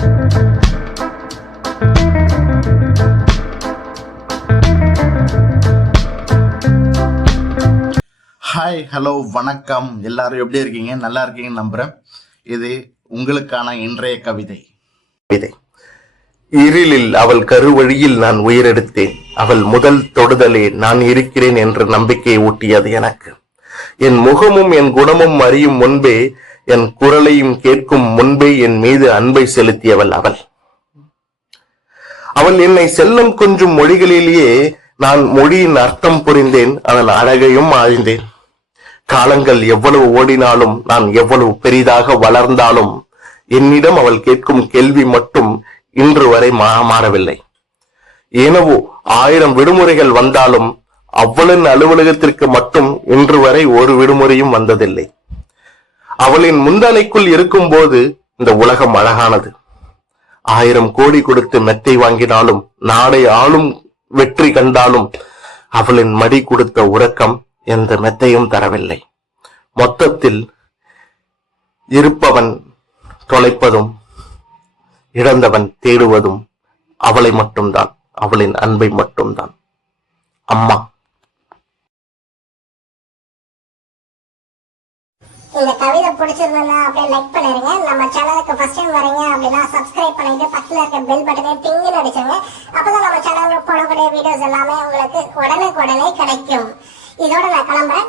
Hi, hello, வணக்கம். எல்லாரும் எப்படி இருக்கீங்க? நல்லா இருக்கீங்கன்னு நம்புறேன். இது உங்களுக்கான இன்றைய கவிதை. இருளில் அவள் கருவழியில் நான் உயிரெடுத்தேன். அவள் முதல் தொடுதலே நான் இருக்கிறேன் என்ற நம்பிக்கையை ஊட்டியது எனக்கு. என் முகமும் என் குணமும் அறியும் முன்பே, என் குரலையும் கேட்கும் முன்பே என் மீது அன்பை செலுத்தியவள் அவள். அவள் என்னை செல்லம் கொஞ்சம் மொழிகளிலேயே நான் மொழியின் அர்த்தம் புரிந்தேன். அதன் அழகையும் ஆழ்ந்தேன். காலங்கள் எவ்வளவு ஓடினாலும், நான் எவ்வளவு பெரிதாக வளர்ந்தாலும், என்னிடம் அவள் கேட்கும் கேள்வி மட்டும் இன்று வரை மாறவில்லை. ஏனவோ 1000 விடுமுறைகள் வந்தாலும் அவளின் அலுவலகத்திற்கு மட்டும் இன்று வரை ஒரு விடுமுறையும் வந்ததில்லை. அவளின் முந்தானைக்குள் இருக்கும் போது இந்த உலகம் அழகானது. 1000 கோடி கொடுத்து மெத்தை வாங்கினாலும், நாடை ஆளும் வெற்றி கண்டாலும், அவளின் மடி கொடுத்த உறக்கம் எந்த மெத்தையும் தரவில்லை. மொத்தத்தில் இருப்பவன் தொலைப்பதும் இழந்தவன் தேடுவதும் அவளை மட்டும்தான், அவளின் அன்பை மட்டும்தான். அம்மா. இந்த கவிதை பிடிச்சிருந்தா அப்படியே லைக் பண்ணிருங்க. நம்ம சேனலுக்கு ஃபர்ஸ்ட் டைம் வரீங்க அப்படின்னா சப்ஸ்கிரைப் பண்ணிட்டு பக்கத்துல இருக்க பெல் பட்டனை டிங்னு அடிச்சுங்க. அப்பதான் நம்ம சேனல்ல போடக்கூடிய வீடியோஸ் எல்லாமே உங்களுக்கு உடனே கிடைக்கும். இதோட நான் கிளம்புறேன்.